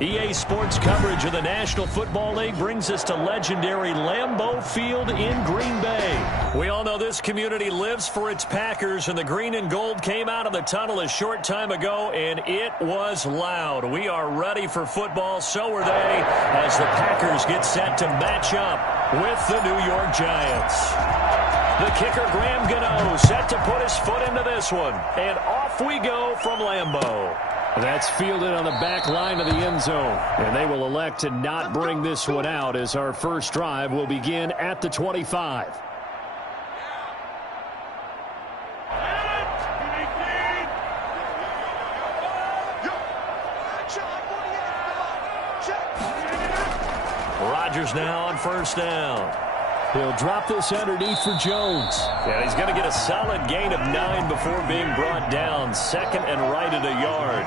EA Sports coverage of the National Football League brings us to legendary Lambeau Field in Green Bay. We all know this community lives for its Packers, and the green and gold came out of the tunnel a short time ago, and it was loud. We are ready for football, so are they, as the Packers get set to match up with the New York Giants. The kicker, Graham Gano, set to put his foot into this one, and off we go from Lambeau. That's fielded on the back line of the end zone. And they will elect to not bring this one out as our first drive will begin at the 25. Rodgers now on first down. He'll drop this underneath for Jones. And he's going to get a solid gain of 9 before being brought down. Second and right at a yard.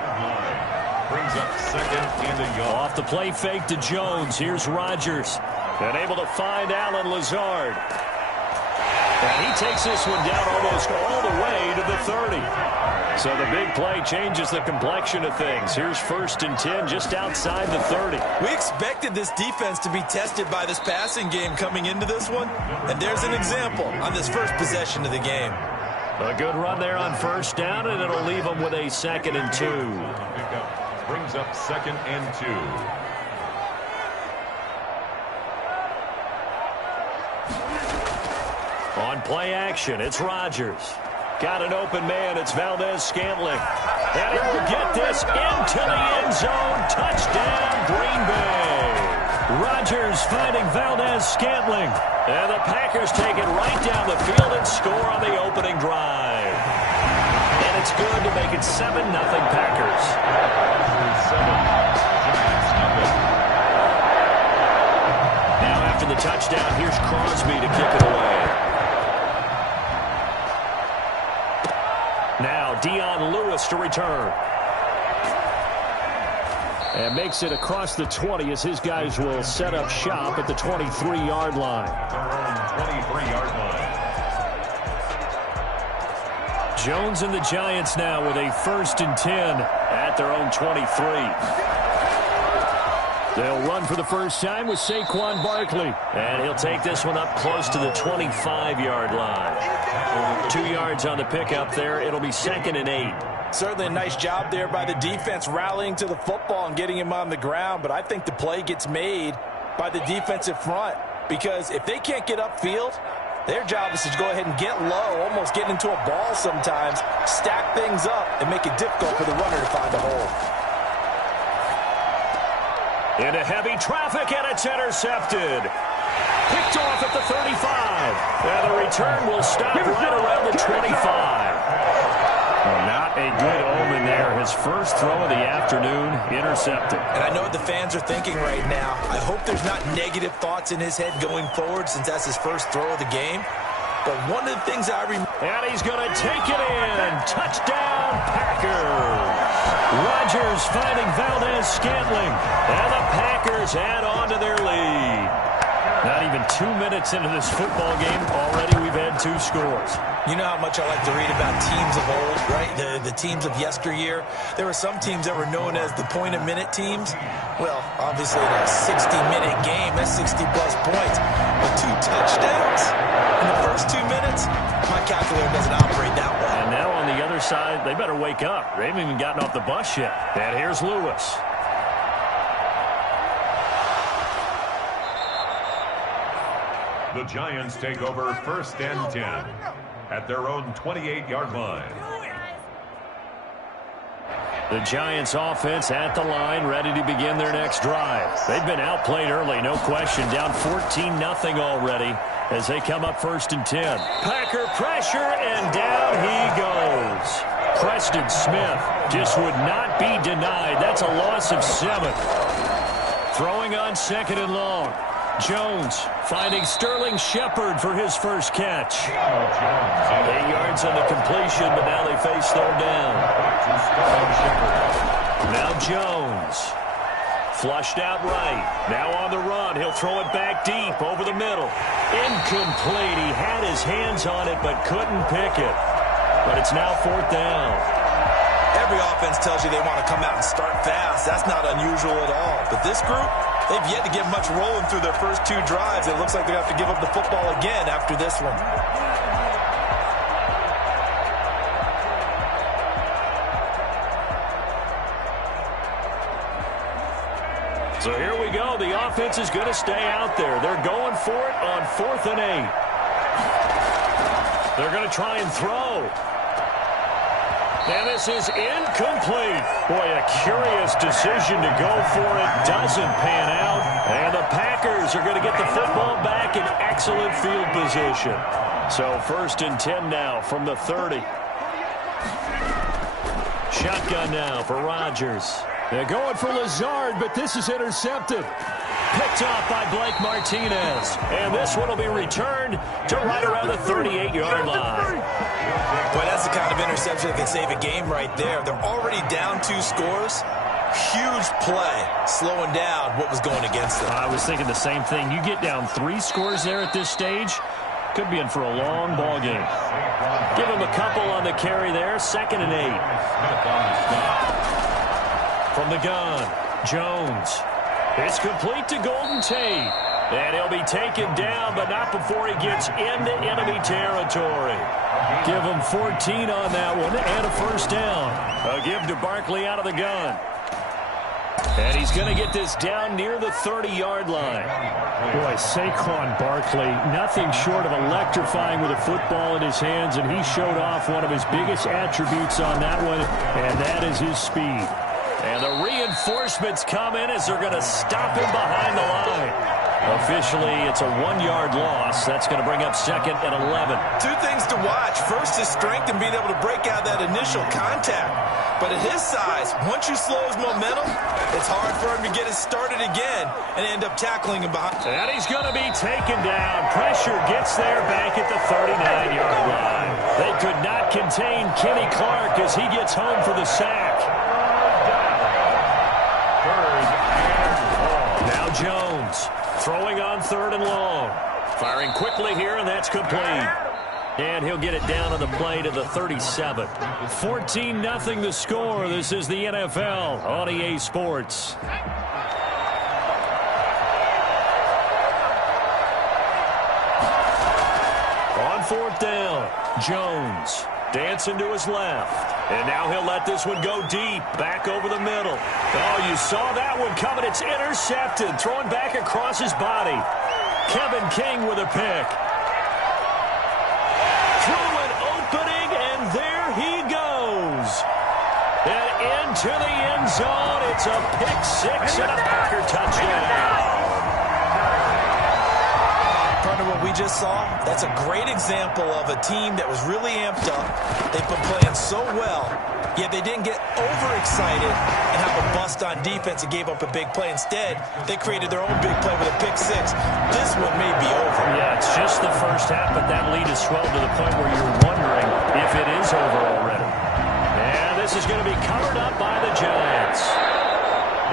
Brings up second and a yard. Off the play fake to Jones. Here's Rodgers. And able to find Allen Lazard. And he takes this one down almost all the way to the 30. So the big play changes the complexion of things. Here's first and 10 just outside the 30. We expected this defense to be tested by this passing game coming into this one. And there's an example on this first possession of the game. A good run there on first down, and it'll leave them with a second and 2. Brings up second and 2. On play action, it's Rodgers. Got an open man. It's Valdez-Scantling. And he will get this into the end zone. Touchdown, Green Bay. Rodgers finding Valdez-Scantling. And the Packers take it right down the field and score on the opening drive. And it's good to make it 7-0 Packers. Now after the touchdown, here's Crosby to kick it away. Now Dion Lewis to return. And makes it across the 20 as his guys will set up shop at the 23-yard line. 23-yard line. Jones and the Giants now with a first and 10 at their own 23. They'll run for the first time with Saquon Barkley. And he'll take this one up close to the 25-yard line. 2 yards on the pickup there. It'll be second and 8. Certainly a nice job there by the defense rallying to the football and getting him on the ground. But I think the play gets made by the defensive front. Because if they can't get upfield, their job is to go ahead and get low, almost getting into a ball sometimes, stack things up, and make it difficult for the runner to find a hole. Into heavy traffic, and it's intercepted. Picked off at the 35. And the return will stop right around the 25. Well, not a good omen there. His first throw of the afternoon intercepted. And I know what the fans are thinking right now. I hope there's not negative thoughts in his head going forward since that's his first throw of the game. But one of the things I remember... And he's going to take it in. Touchdown, Packers. Rodgers finding Valdez-Scantling. And the Packers add on to their lead. Not even 2 minutes into this football game, already we've had 2 scores. You know how much I like to read about teams of old, right? The teams of yesteryear. There were some teams that were known as the point-a-minute teams. Well, obviously in a 60-minute game, that's 60-plus points. But 2 touchdowns in the first 2 minutes? My calculator doesn't operate that way. And now on the other side, they better wake up. They haven't even gotten off the bus yet. And here's Lewis. The Giants take over first and 10 at their own 28-yard line. The Giants offense at the line, ready to begin their next drive. They've been outplayed early, no question. Down 14-0 already as they come up first and 10. Packer pressure, and down he goes. Preston Smith just would not be denied. That's a loss of 7. Throwing on second and long. Jones finding Sterling Shepard for his first catch. 8 yards on the completion, but now they face third down. Now Jones. Flushed out right. Now on the run. He'll throw it back deep over the middle. Incomplete. He had his hands on it but couldn't pick it. But it's now fourth down. Every offense tells you they want to come out and start fast. That's not unusual at all. But this group, they've yet to get much rolling through their first 2 drives. It looks like they have to give up the football again after this one. So here we go. The offense is going to stay out there. They're going for it on 4th and 8. They're going to try and throw. And this is incomplete. Boy, a curious decision to go for it. Doesn't pan out. And the Packers are going to get the football back in excellent field position. So 1st and 10 now from the 30. Shotgun now for Rodgers. They're going for Lazard, but this is intercepted. Picked off by Blake Martinez. And this one will be returned to right around the 38-yard line. Boy, that's the kind of interception that can save a game right there. They're already down 2 scores. Huge play, slowing down what was going against them. I was thinking the same thing. You get down 3 scores there at this stage, could be in for a long ball game. Give him a couple on the carry there. 2nd and 8. From the gun, Jones. It's complete to Golden Tate. And he'll be taken down, but not before he gets into enemy territory. Give him 14 on that one and a 1st down. A give to Barkley out of the gun. And he's going to get this down near the 30-yard line. Boy, Saquon Barkley, nothing short of electrifying with a football in his hands, and he showed off one of his biggest attributes on that one, and that is his speed. And the reinforcements come in as they're going to stop him behind the line. Officially, it's a 1-yard loss. That's going to bring up 2nd and 11. 2 things to watch. First, his strength and being able to break out that initial contact. But at his size, once you slow his momentum, it's hard for him to get it started again and end up tackling him behind. And he's going to be taken down. Pressure gets there back at the 39-yard line. They could not contain Kenny Clark as he gets home for the sack. Now Jones throwing on 3rd and long. Firing quickly here, and that's complete. And he'll get it down on the play to the 37. 14-0 the score. This is the NFL on EA Sports. On 4th down, Jones dancing to his left. And now he'll let this one go deep, back over the middle. Oh, you saw that one coming. It's intercepted, thrown back across his body. Kevin King with a pick. Through an opening, and there he goes. And into the end zone. It's a pick 6 and a Packer touchdown. Partner, what we just saw, that's a great example of a team that was really amped up. They've been playing so well, yet they didn't get overexcited and have a bust on defense and gave up a big play. Instead, they created their own big play with a pick 6. This one may be over. Yeah, it's just the first half, but that lead has swelled to the point where you're wondering if it is over already. And this is going to be covered up by the Giants.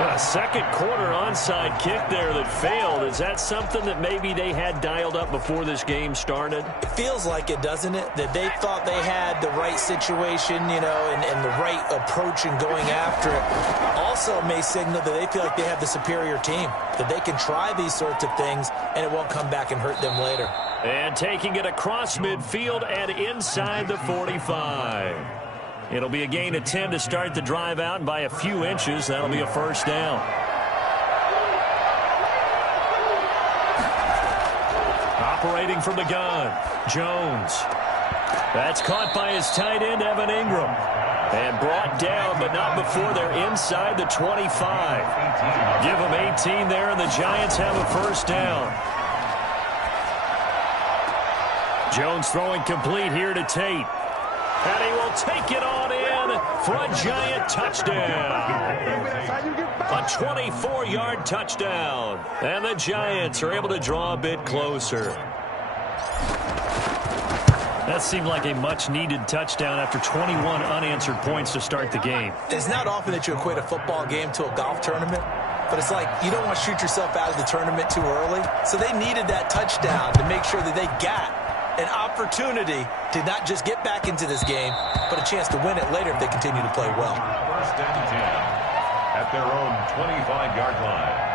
A 2nd quarter onside kick there that failed. Is that something that maybe they had dialed up before this game started? It feels like it, doesn't it? That they thought they had the right situation, you know, and the right approach in going after it. Also may signal that they feel like they have the superior team, that they can try these sorts of things and it won't come back and hurt them later. And taking it across midfield and inside the 45. It'll be a gain of 10 to start the drive out, and by a few inches, that'll be a 1st down. Operating from the gun, Jones. That's caught by his tight end, Evan Ingram. And brought down, but not before they're inside the 25. Give them 18 there, and the Giants have a 1st down. Jones throwing complete here to Tate. And he will take it on in for a Giant touchdown. A 24-yard touchdown. And the Giants are able to draw a bit closer. That seemed like a much-needed touchdown after 21 unanswered points to start the game. It's not often that you equate a football game to a golf tournament, but it's like you don't want to shoot yourself out of the tournament too early. So they needed that touchdown to make sure that they got an opportunity to not just get back into this game, but a chance to win it later if they continue to play well. First and 10 at their own 25-yard line.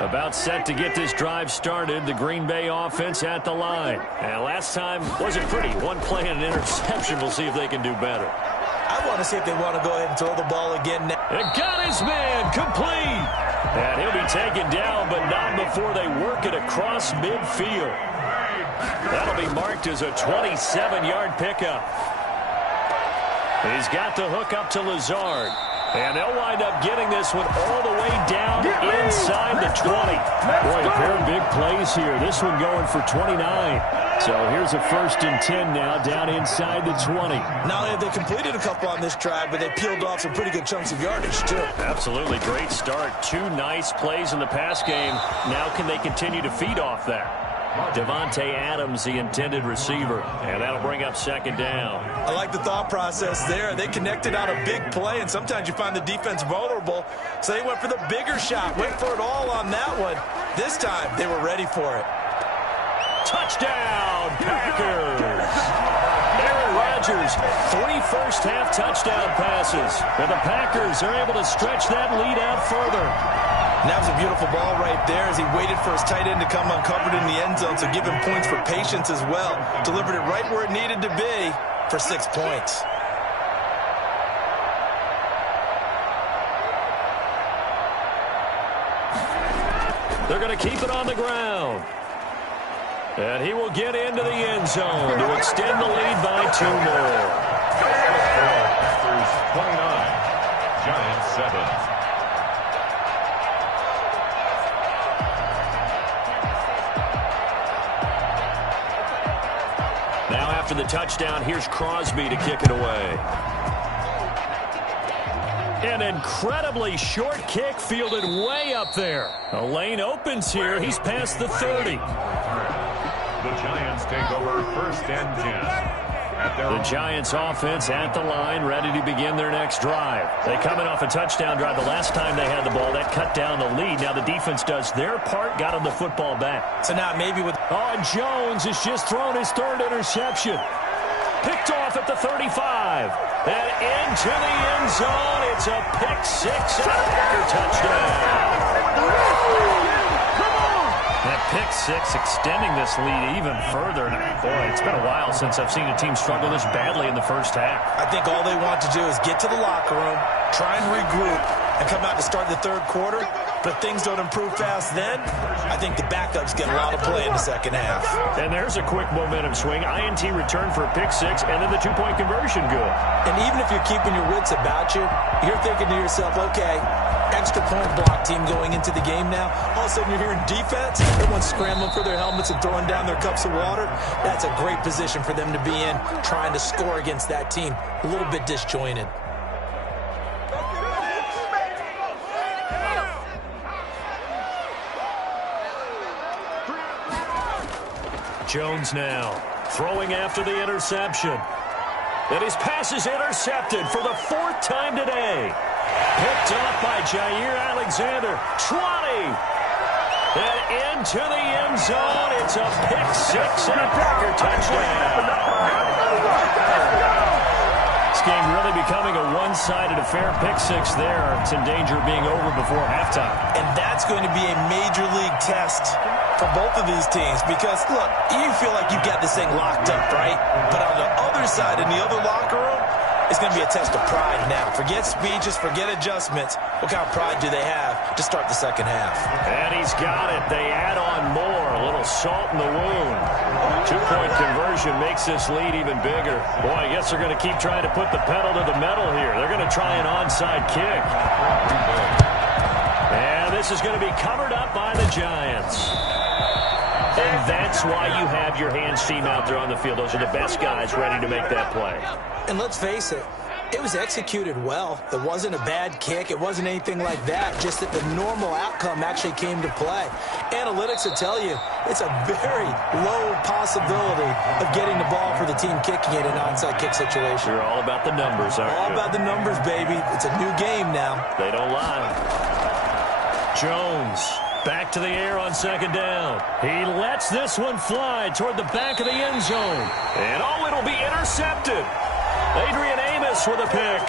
About set to get this drive started, the Green Bay offense at the line. And last time wasn't pretty. One play and an interception. We'll see if they can do better. I want to see if they want to go ahead and throw the ball again now. It got his man complete. And he'll be taken down, but not before they work it across midfield. That'll be marked as a 27-yard pickup. He's got the hook up to Lazard. And they'll wind up getting this one all the way down inside the 20. Boy, a pair of big plays here. This one going for 29. So here's a first and 10 now down inside the 20. Not only have they completed a couple on this drive, but they peeled off some pretty good chunks of yardage, too. Absolutely great start. Two nice plays in the pass game. Now can they continue to feed off that? Devontae Adams, the intended receiver. And that'll bring up second down. I like the thought process there. They connected on a big play, and sometimes you find the defense vulnerable. So they went for the bigger shot, went for it all on that one. This time, they were ready for it. Touchdown, Packers! Aaron Rodgers, 3 first-half touchdown passes. And the Packers are able to stretch that lead out further. And that was a beautiful ball right there as he waited for his tight end to come uncovered in the end zone, so give him points for patience as well. Delivered it right where it needed to be for 6 points. They're going to keep it on the ground. And he will get into the end zone to extend the lead by 2 more. Packers 29, Giants 7. Now after the touchdown, here's Crosby to kick it away. An incredibly short kick fielded way up there. A lane opens here. He's past the 30. The Giants take over first and 10. The Giants offense at the line, ready to begin their next drive. They coming off a touchdown drive the last time they had the ball. That cut down the lead. Now the defense does their part, got him the football back. So now maybe with... Oh, Jones has just thrown his 3rd interception. Picked off at the 35. And into the end zone. It's a pick 6 and a Packer touchdown. That pick 6 extending this lead even further. Boy, it's been a while since I've seen a team struggle this badly in the first half. I think all they want to do is get to the locker room, try and regroup, and come out to start the 3rd quarter. But if things don't improve fast then, I think the backups get a lot of play in the second half. And there's a quick momentum swing. INT return for a pick 6, and then the 2-point conversion good. And even if you're keeping your wits about you, you're thinking to yourself, okay, extra point block team going into the game now. All of a sudden you're hearing defense. Everyone's scrambling for their helmets and throwing down their cups of water. That's a great position for them to be in, trying to score against that team. A little bit disjointed. Jones now throwing after the interception. And his pass is intercepted for the 4th time today. Picked off by Jair Alexander. 20. And into the end zone. It's a pick 6 and a Packer touchdown. This game really becoming a one-sided affair. Pick 6 there. It's in danger of being over before halftime. And that's going to be a major league test for both of these teams because, look, you feel like you've got this thing locked up, right? But on the other side, in the other locker room, it's going to be a test of pride now. Forget speeches, forget adjustments. What kind of pride do they have to start the second half? And he's got it. They add on more. A little salt in the wound. 2-point conversion makes this lead even bigger. Boy, I guess they're going to keep trying to put the pedal to the metal here. They're going to try an onside kick. And this is going to be covered up by the Giants. And that's why you have your hands team out there on the field. Those are the best guys ready to make that play. And let's face it, it was executed well. It wasn't a bad kick. It wasn't anything like that. Just that the normal outcome actually came to play. Analytics will tell you it's a very low possibility of getting the ball for the team kicking it in an onside kick situation. You're all about the numbers, aren't you? All about the numbers, baby. It's a new game now. They don't lie. Jones Back to the air on second down. He lets this one fly toward the back of the end zone. And, it'll be intercepted. Adrian Amos with a pick.